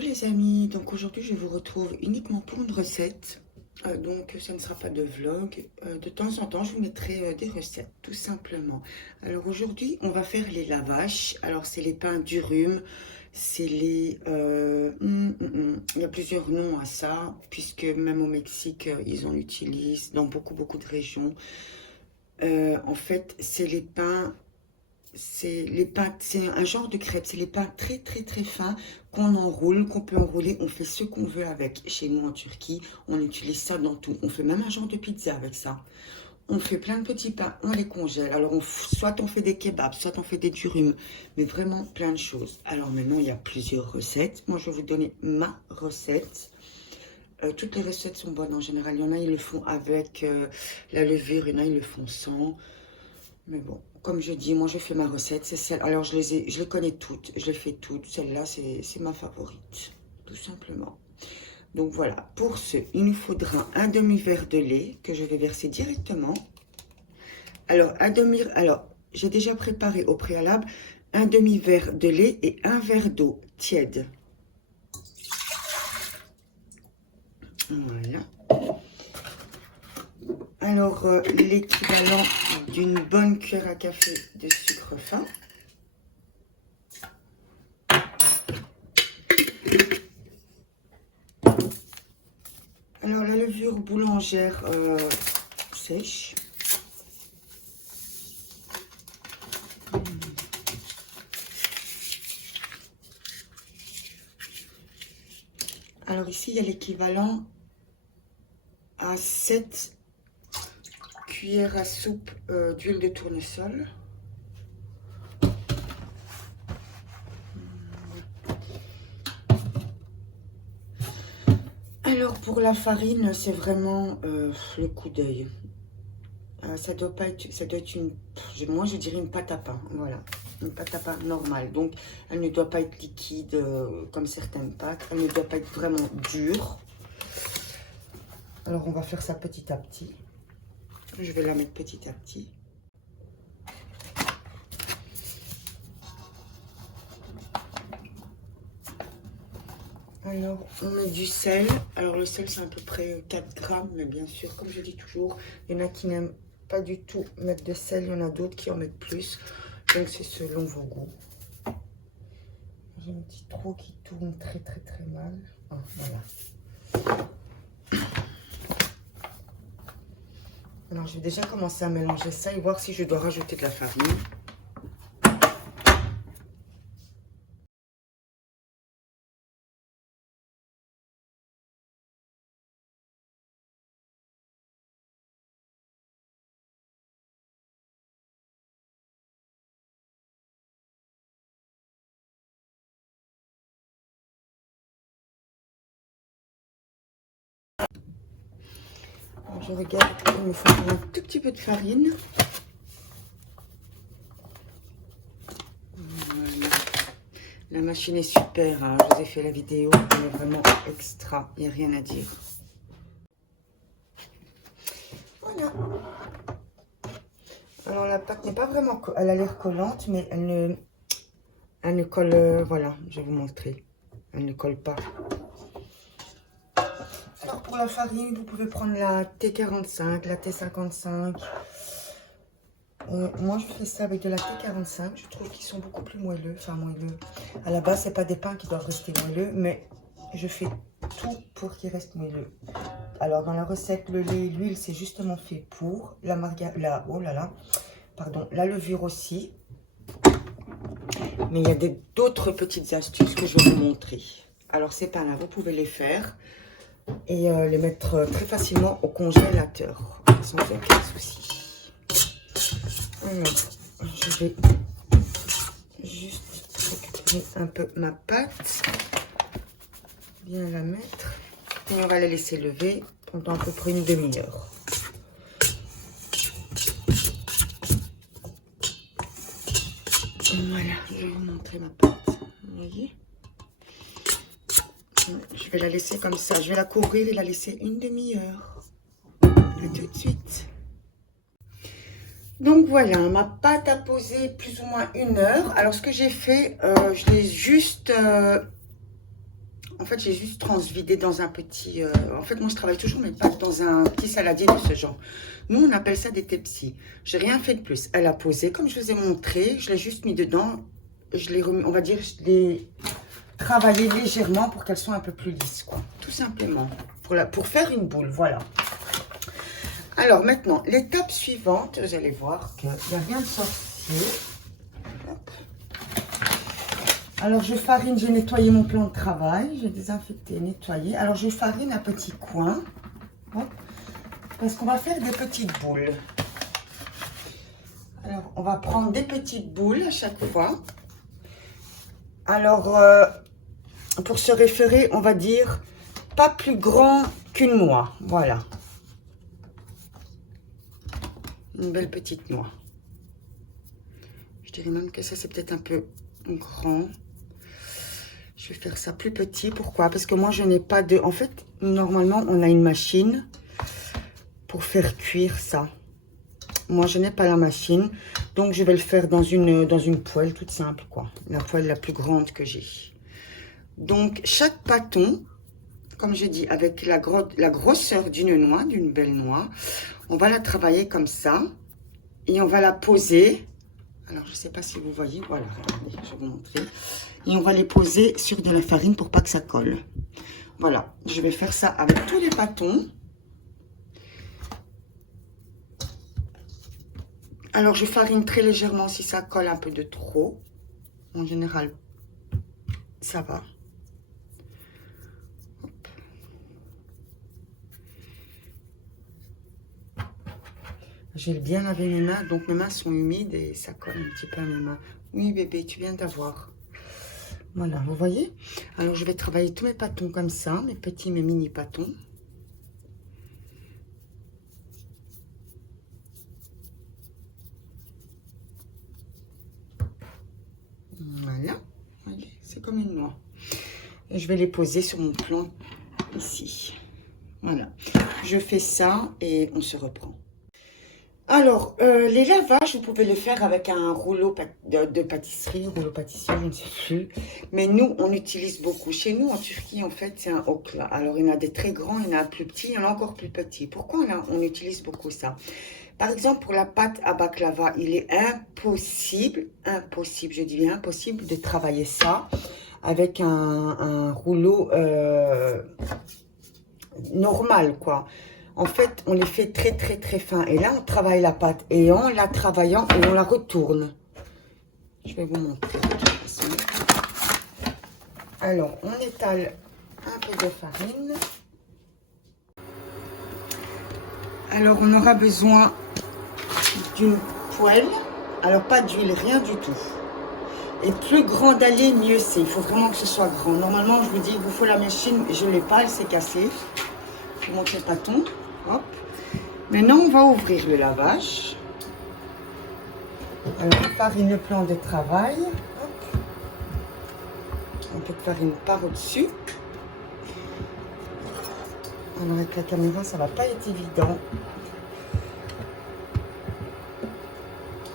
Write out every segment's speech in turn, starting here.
Coucou les amis, donc aujourd'hui je vous retrouve uniquement pour une recette, donc ça ne sera pas de vlog, de temps en temps je vous mettrai des recettes tout simplement. Alors aujourd'hui on va faire les lavaches, alors c'est les pains du rhume, c'est les... il y a plusieurs noms à ça, puisque même au Mexique ils en utilisent dans beaucoup de régions. En fait c'est les pains... C'est un genre de crêpe, c'est les pains très fins qu'on enroule, qu'on peut enrouler, on fait ce qu'on veut avec. Chez nous en Turquie, on utilise ça dans tout. On fait même un genre de pizza avec ça. On fait plein de petits pains, on les congèle. Alors soit on fait des kebabs, soit on fait des durum, mais vraiment plein de choses. Alors maintenant il y a plusieurs recettes. Moi je vais vous donner ma recette. Toutes les recettes sont bonnes en général. Il y en a ils le font avec la levure, il y en a ils le font sans. Mais bon, comme je dis, moi je fais ma recette, c'est celle. Alors je les connais toutes, je les fais toutes. Celle-là, c'est ma favorite, tout simplement. Donc voilà, pour ce, il nous faudra un demi-verre de lait que je vais verser directement. Alors, j'ai déjà préparé au préalable un demi-verre de lait et un verre d'eau tiède. Voilà. Alors, l'équivalent d'une bonne cuillère à café de sucre fin. Alors, la levure boulangère sèche. Alors ici, il y a l'équivalent à 7 cuillères à soupe d'huile de tournesol. Alors pour la farine, c'est vraiment le coup d'œil. Ça doit être une, moi je dirais une pâte à pain, voilà. Une pâte à pain normale. Donc elle ne doit pas être liquide comme certaines pâtes. Elle ne doit pas être vraiment dure. Alors on va faire ça petit à petit. Je vais la mettre petit à petit. Alors, on met du sel. Alors, le sel, c'est à peu près 4 grammes. Mais bien sûr, comme je dis toujours, il y en a qui n'aiment pas du tout mettre de sel. Il y en a d'autres qui en mettent plus. Donc, c'est selon vos goûts. J'ai un petit trou qui tourne très mal. Ah, voilà. Alors, je vais déjà commencer à mélanger ça et voir si je dois rajouter de la farine. Alors, je regarde, il me faut un tout petit peu de farine. La machine est super, hein. Je vous ai fait la vidéo, elle est vraiment extra, il n'y a rien à dire. Voilà. Alors la pâte n'est pas vraiment, elle a l'air collante, mais elle ne colle, voilà, je vais vous montrer. Elle ne colle pas. Alors pour la farine, vous pouvez prendre la T45, la T55. Moi, je fais ça avec de la T45. Je trouve qu'ils sont beaucoup plus moelleux. Enfin, moelleux. À la base, c'est pas des pains qui doivent rester moelleux, mais je fais tout pour qu'ils restent moelleux. Alors, dans la recette, le lait et l'huile, c'est justement fait pour. La margarine, oh là là, pardon, la levure aussi. Mais il y a d'autres petites astuces que je vais vous montrer. Alors, ces pains-là, vous pouvez les faire et les mettre très facilement au congélateur, sans aucun souci. Alors, je vais juste récupérer un peu ma pâte, bien la mettre, et on va la laisser lever pendant à peu près une demi-heure. Voilà, je vais vous montrer ma pâte, vous voyez. Je vais la laisser comme ça, je vais la couvrir et la laisser une demi-heure. À tout de suite. Donc voilà, ma pâte a posé plus ou moins 1 heure. Alors ce que j'ai fait, je l'ai juste En fait, j'ai juste transvidé dans un petit... en fait, moi, je travaille toujours mes pâtes dans un petit saladier de ce genre. Nous, on appelle ça des tepsis. J'ai rien fait de plus. Elle a posé, comme je vous ai montré. Je l'ai juste mis dedans. Je l'ai remis, on va dire, je l'ai travaillé légèrement pour qu'elle soit un peu plus lisse, quoi. Tout simplement. Pour faire une boule, voilà. Alors, maintenant, l'étape suivante, vous allez voir qu'il n'y a rien de sorcier. Hop. Alors, je farine, j'ai nettoyé mon plan de travail. J'ai désinfecté, nettoyé. Alors, je farine un petit coin. Hop. Parce qu'on va faire des petites boules. Alors, on va prendre des petites boules à chaque fois. Alors, pour se référer, on va dire pas plus grand qu'une noix. Voilà. Une belle petite noix. Je dirais même que ça, c'est peut-être un peu grand. Je vais faire ça plus petit. Pourquoi? Parce que moi, je n'ai pas de... En fait, normalement, on a une machine pour faire cuire ça. Moi, je n'ai pas la machine. Donc, je vais le faire dans une poêle toute simple, quoi. La poêle la plus grande que j'ai. Donc, chaque pâton, comme je dis, avec la grosseur d'une noix, d'une belle noix, on va la travailler comme ça. Et on va la poser. Alors, je ne sais pas si vous voyez. Voilà, regardez, je vais vous montrer. Et on va les poser sur de la farine pour pas que ça colle. Voilà, je vais faire ça avec tous les bâtons. Alors, je farine très légèrement si ça colle un peu de trop. En général, ça va. Hop. J'ai bien lavé mes mains, donc mes mains sont humides et ça colle un petit peu à mes mains. Oui, bébé, tu viens d'avoir. Voilà, vous voyez? Alors, je vais travailler tous mes pâtons comme ça, mes petits, mes mini pâtons. Voilà, c'est comme une noix. Et je vais les poser sur mon plan ici. Voilà, je fais ça et on se reprend. Alors, les lavages, vous pouvez le faire avec un rouleau de pâtisserie, rouleau pâtissier, je ne sais plus. Mais nous, on utilise beaucoup. Chez nous, en Turquie, en fait, c'est un okla. Alors, il y en a des très grands, il y en a un plus petit, il y en a encore plus petits. Pourquoi on utilise beaucoup ça? Par exemple, pour la pâte à baklava, il est impossible, je dis bien impossible, de travailler ça avec un rouleau normal, quoi. En fait, on les fait très, très, très fins. Et là, on travaille la pâte. Et en la travaillant, et on la retourne. Je vais vous montrer de toute façon. Alors, on étale un peu de farine. Alors, on aura besoin d'une poêle. Alors, pas d'huile, rien du tout. Et plus grand d'aller, mieux c'est. Il faut vraiment que ce soit grand. Normalement, je vous dis, il vous faut la machine. Je ne l'ai pas, elle s'est cassée. Je vous montre le pâton. Hop. Maintenant, on va ouvrir le lavage. Alors, farine le plan de travail. Hop. Un peu de farine par au-dessus. Alors, avec la caméra, ça ne va pas être évident.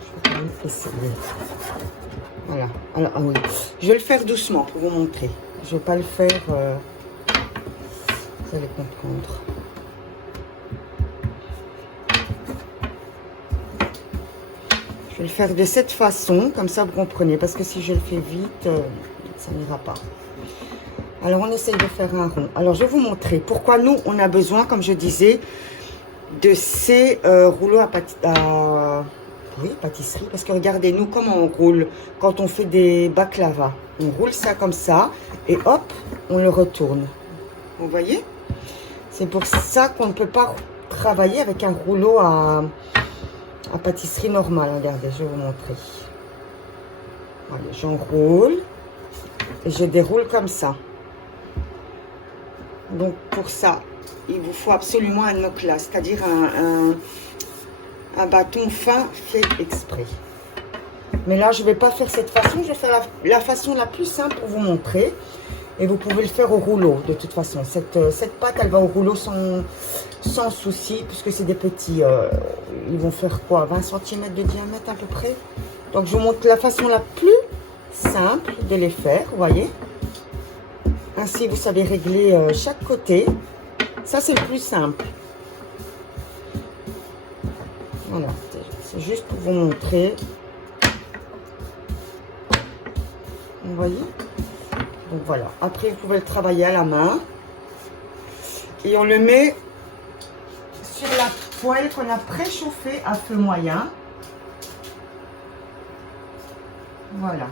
Je vais quand même essayer. Voilà. Alors, ah oui. Je vais le faire doucement pour vous montrer. Je ne vais pas le faire... vous allez comprendre. Je vais le faire de cette façon, comme ça vous comprenez, parce que si je le fais vite, ça n'ira pas. Alors on essaye de faire un rond. Alors je vais vous montrer pourquoi nous on a besoin, comme je disais, de ces rouleaux oui, pâtisserie. Parce que regardez, nous comment on roule quand on fait des baklava. On roule ça comme ça et hop, on le retourne. Vous voyez? C'est pour ça qu'on ne peut pas travailler avec un rouleau à pâtisserie normale. Regardez, je vais vous montrer. Voilà, j'enroule et je déroule comme ça. Donc pour ça, il vous faut absolument un okla, c'est-à-dire un bâton fin fait exprès. Mais là, je ne vais pas faire cette façon, je vais faire la façon la plus simple pour vous montrer. Et vous pouvez le faire au rouleau, de toute façon. Cette pâte, elle va au rouleau sans souci, puisque c'est des petits. Ils vont faire quoi? 20 cm de diamètre à peu près. Donc, je vous montre la façon la plus simple de les faire, vous voyez. Ainsi, vous savez régler chaque côté. Ça, c'est le plus simple. Voilà, c'est juste pour vous montrer. Vous voyez? Donc voilà. Après, vous pouvez le travailler à la main. Et on le met sur la poêle qu'on a préchauffée à feu moyen. Voilà.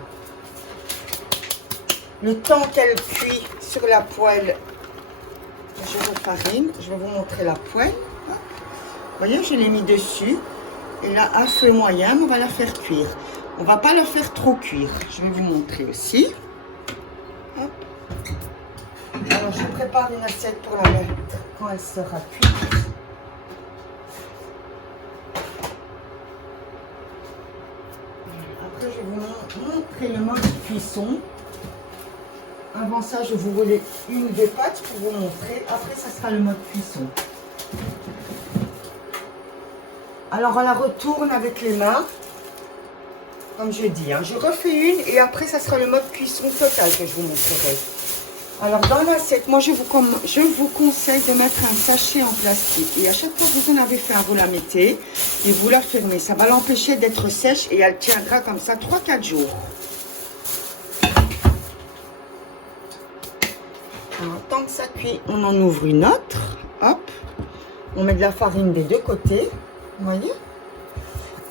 Le temps qu'elle cuit sur la poêle, je refarine. Je vais vous montrer la poêle. Vous voyez, je l'ai mis dessus. Et là, à feu moyen, on va la faire cuire. On ne va pas la faire trop cuire. Je vais vous montrer aussi. Hop. Alors, je prépare une assiette pour la mettre quand elle sera cuite. Après, je vais vous montrer le mode cuisson. Avant ça, je vais vous rouler une des pâtes pour vous montrer. Après, ça sera le mode cuisson. Alors, on la retourne avec les mains. Comme je dis, hein. Je refais une et après, ça sera le mode cuisson total que je vous montrerai. Alors, dans l'assiette, moi, je vous conseille de mettre un sachet en plastique. Et à chaque fois que vous en avez fait un, vous la mettez et vous la fermez. Ça va l'empêcher d'être sèche et elle tiendra comme ça 3-4 jours. Alors, tant que ça cuit, on en ouvre une autre. Hop. On met de la farine des deux côtés. Vous voyez?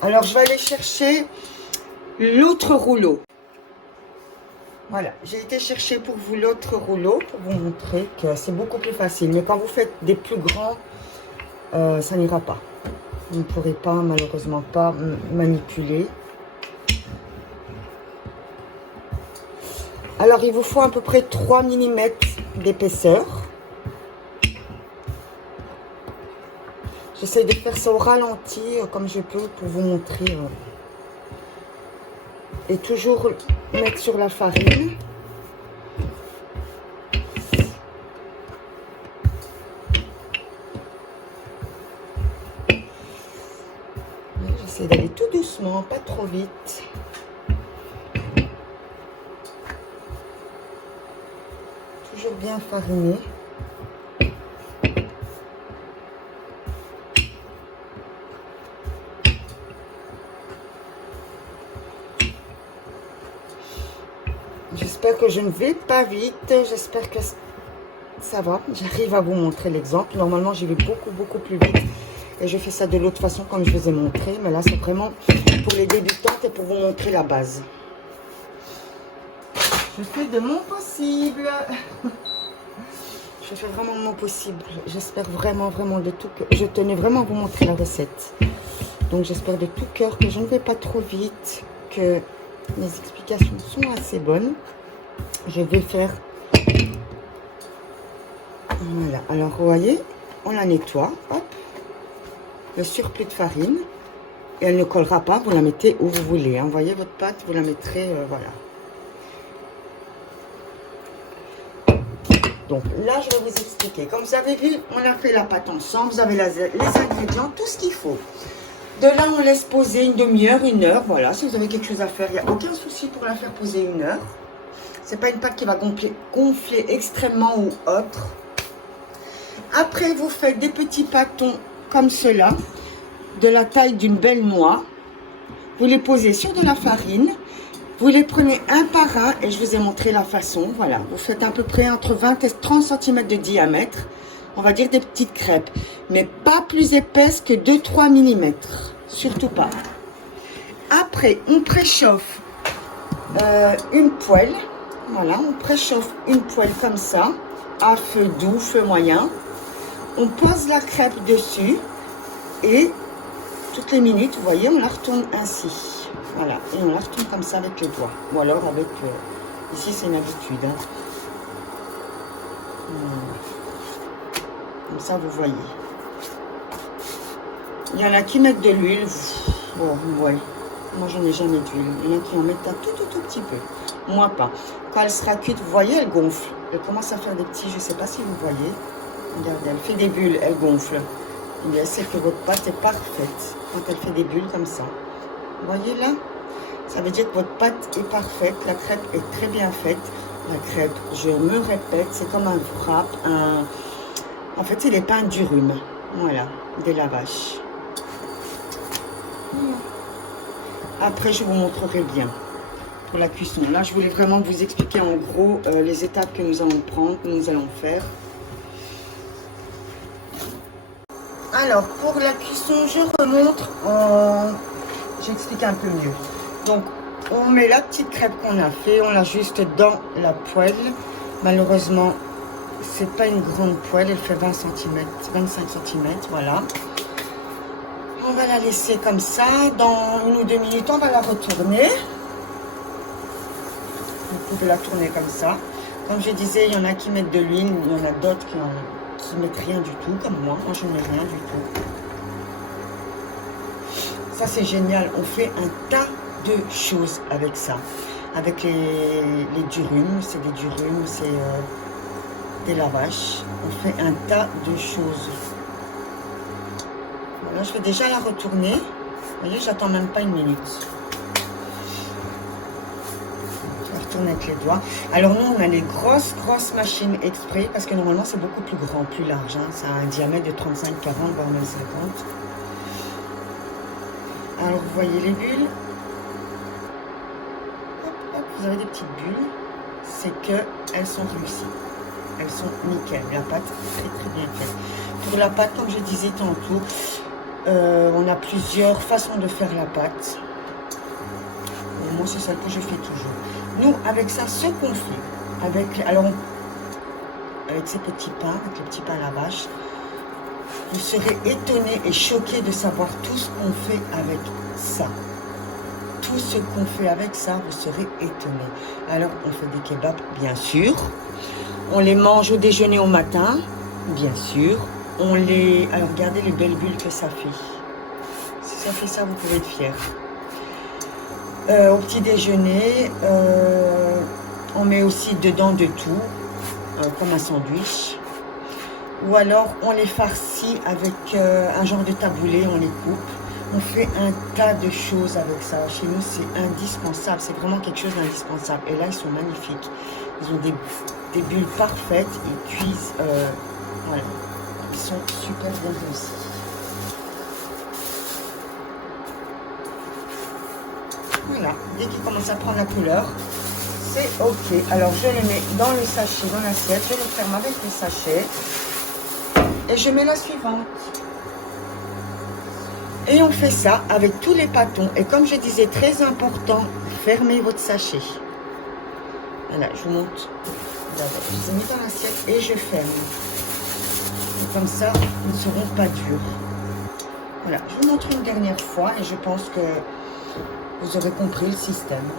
Alors, je vais aller chercher l'autre rouleau. Voilà, j'ai été chercher pour vous l'autre rouleau pour vous montrer que c'est beaucoup plus facile. Mais quand vous faites des plus grands, ça n'ira pas. Vous ne pourrez pas, malheureusement pas, manipuler. Alors, il vous faut à peu près 3 mm d'épaisseur. J'essaie de faire ça au ralenti, comme je peux, pour vous montrer. Et toujours mettre sur la farine. J'essaie d'aller tout doucement, pas trop vite. Toujours bien fariné. J'espère que je ne vais pas vite. J'espère que ça va. J'arrive à vous montrer l'exemple. Normalement, j'y vais beaucoup plus vite. Et je fais ça de l'autre façon comme je vous ai montré. Mais là, c'est vraiment pour les débutantes et pour vous montrer la base. Je fais de mon possible. Je fais vraiment de mon possible. J'espère vraiment de tout cœur. Je tenais vraiment à vous montrer la recette. Donc, j'espère de tout cœur que je ne vais pas trop vite. Que les explications sont assez bonnes. Je vais faire... Voilà. Alors, vous voyez, on la nettoie. Hop. Le surplus de farine. Et elle ne collera pas. Vous la mettez où vous voulez. Hein. Vous voyez votre pâte, vous la mettrez... voilà. Donc là, je vais vous expliquer. Comme vous avez vu, on a fait la pâte ensemble. Vous avez les ingrédients, tout ce qu'il faut. De là, on laisse poser une demi-heure, 1 heure. Voilà, si vous avez quelque chose à faire, il n'y a aucun souci pour la faire poser 1 heure. Ce n'est pas une pâte qui va gonfler extrêmement ou autre. Après, vous faites des petits pâtons comme cela, de la taille d'une belle noix. Vous les posez sur de la farine. Vous les prenez un par un et je vous ai montré la façon. Voilà, vous faites à peu près entre 20 et 30 cm de diamètre. On va dire des petites crêpes, mais pas plus épaisses que 2-3 mm. Surtout pas. Après, on préchauffe une poêle. Voilà, on préchauffe une poêle comme ça, à feu doux, feu moyen. On pose la crêpe dessus et toutes les minutes, vous voyez, on la retourne ainsi. Voilà, et on la retourne comme ça avec les doigts. Ou alors avec... ici, c'est une habitude. Hein. Comme ça, vous voyez. Il y en a qui mettent de l'huile. Bon, ouais. Moi, j'en ai jamais d'huile. Il y en a qui en mettent un tout petit peu. Moi, pas. Quand elle sera cuite, vous voyez, elle gonfle. Elle commence à faire des petits... Je ne sais pas si vous voyez. Regardez, elle fait des bulles, elle gonfle. Et c'est que votre pâte est parfaite. Quand elle fait des bulles comme ça. Vous voyez là? Ça veut dire que votre pâte est parfaite. La crêpe est très bien faite. La crêpe, je me répète, c'est comme un wrap, en fait c'est les pains du rhume, voilà, des lavages. Après je vous montrerai bien pour la cuisson. Là je voulais vraiment vous expliquer en gros les étapes que nous allons prendre, que nous allons faire. Alors pour la cuisson je remonte, j'explique un peu mieux. Donc on met la petite crêpe qu'on a fait, on l'ajuste dans la poêle. Malheureusement c'est pas une grande poêle, elle fait 20 cm, 25 cm, voilà. On va la laisser comme ça. Dans 1 ou 2 minutes, on va la retourner. Vous pouvez la tourner comme ça. Comme je disais, il y en a qui mettent de l'huile, il y en a d'autres qui mettent rien du tout, comme moi. Moi, je ne mets rien du tout. Ça, c'est génial. On fait un tas de choses avec ça. Avec les durum, c'est des durum, c'est des lavages. On fait un tas de choses. Voilà, je vais déjà la retourner. Vous voyez, j'attends même pas 1 minute. Je vais retourner avec les doigts. Alors nous, on a les grosses machines exprès, parce que normalement, c'est beaucoup plus grand, plus large. Hein. Ça a un diamètre de 35-40, voire même 50. Alors, vous voyez les bulles. Hop, hop, vous avez des petites bulles. C'est qu'elles sont réussies. Elles sont nickel. La pâte est très bien faite. Pour la pâte, comme je disais tantôt, on a plusieurs façons de faire la pâte. Et moi, c'est celle que je fais toujours. Nous, avec ça, ce qu'on fait, avec ces petits pains, avec les petits pains à la vache, vous serez étonnés et choqués de savoir tout ce qu'on fait avec ça. Tout ce qu'on fait avec ça, vous serez étonnés. Alors, on fait des kebabs, bien sûr. On les mange au déjeuner au matin, bien sûr. Alors, regardez les belles bulles que ça fait. Si ça fait ça, vous pouvez être fiers. Au petit déjeuner, on met aussi dedans de tout, comme un sandwich. Ou alors, on les farcit avec un genre de taboulé, on les coupe. On fait un tas de choses avec ça. Chez nous, c'est indispensable. C'est vraiment quelque chose d'indispensable. Et là, ils sont magnifiques. Ils ont des bulles parfaites. Ils cuisent, voilà. Ils sont super bien réussis. Voilà, dès qu'il commence à prendre la couleur, c'est ok. Alors je le mets dans le sachet, dans l'assiette, je le ferme avec le sachet et je mets la suivante. Et on fait ça avec tous les pâtons. Et comme je disais, très important, fermez votre sachet. Voilà, je vous montre. D'abord, je les ai mis dans l'assiette et je ferme. Et comme ça, ils ne seront pas durs. Voilà, je vous montre une dernière fois et je pense que vous aurez compris le système.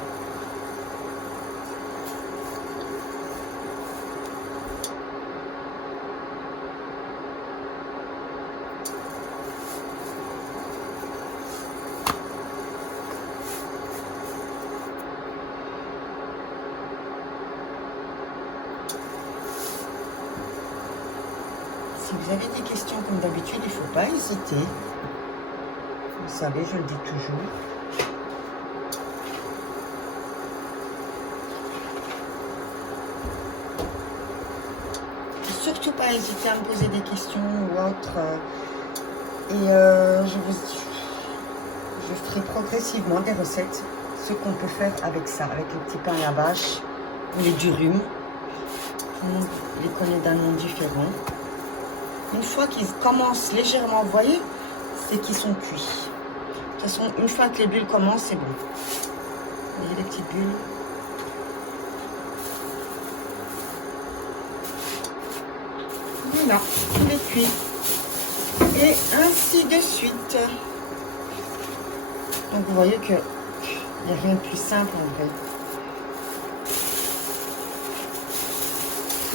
Si vous avez des questions comme d'habitude, il ne faut pas hésiter. Vous savez, je le dis toujours. Surtout pas hésiter à me poser des questions ou autres. Je ferai progressivement des recettes, ce qu'on peut faire avec ça, avec les petits pains à la vache ou les durum. Tout le monde les connaît d'un nom différent. Une fois qu'ils commencent légèrement, vous voyez, c'est qu'ils sont cuits. De toute façon, une fois que les bulles commencent, c'est bon. Vous voyez les petites bulles? Voilà, il est cuit. Et ainsi de suite. Donc vous voyez qu'il n'y a rien de plus simple en vrai.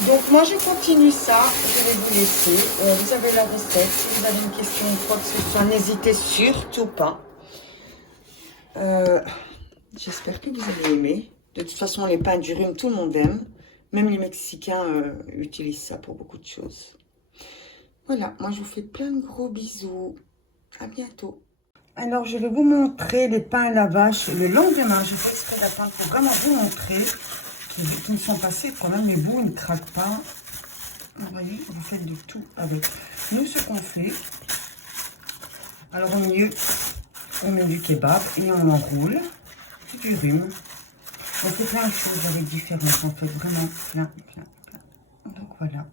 Donc moi je continue ça, je vais vous laisser. Vous avez la recette. Si vous avez une question ou quoi que ce soit, n'hésitez surtout pas. J'espère que vous avez aimé. De toute façon, les pains du rhume, tout le monde aime. Même les Mexicains utilisent ça pour beaucoup de choses. Voilà, moi je vous fais plein de gros bisous. À bientôt. Alors, je vais vous montrer les pains à la vache le lendemain. Je fais exprès d'attendre pour vraiment vous montrer. qui me sont passés quand même, les bouts ne craquent pas. Vous voyez, vous faites de tout avec. Nous, ce qu'on fait, alors au milieu, on met du kebab et on enroule du rhume. On fait plein de choses avec différentes, en fait, vraiment plein. Donc voilà.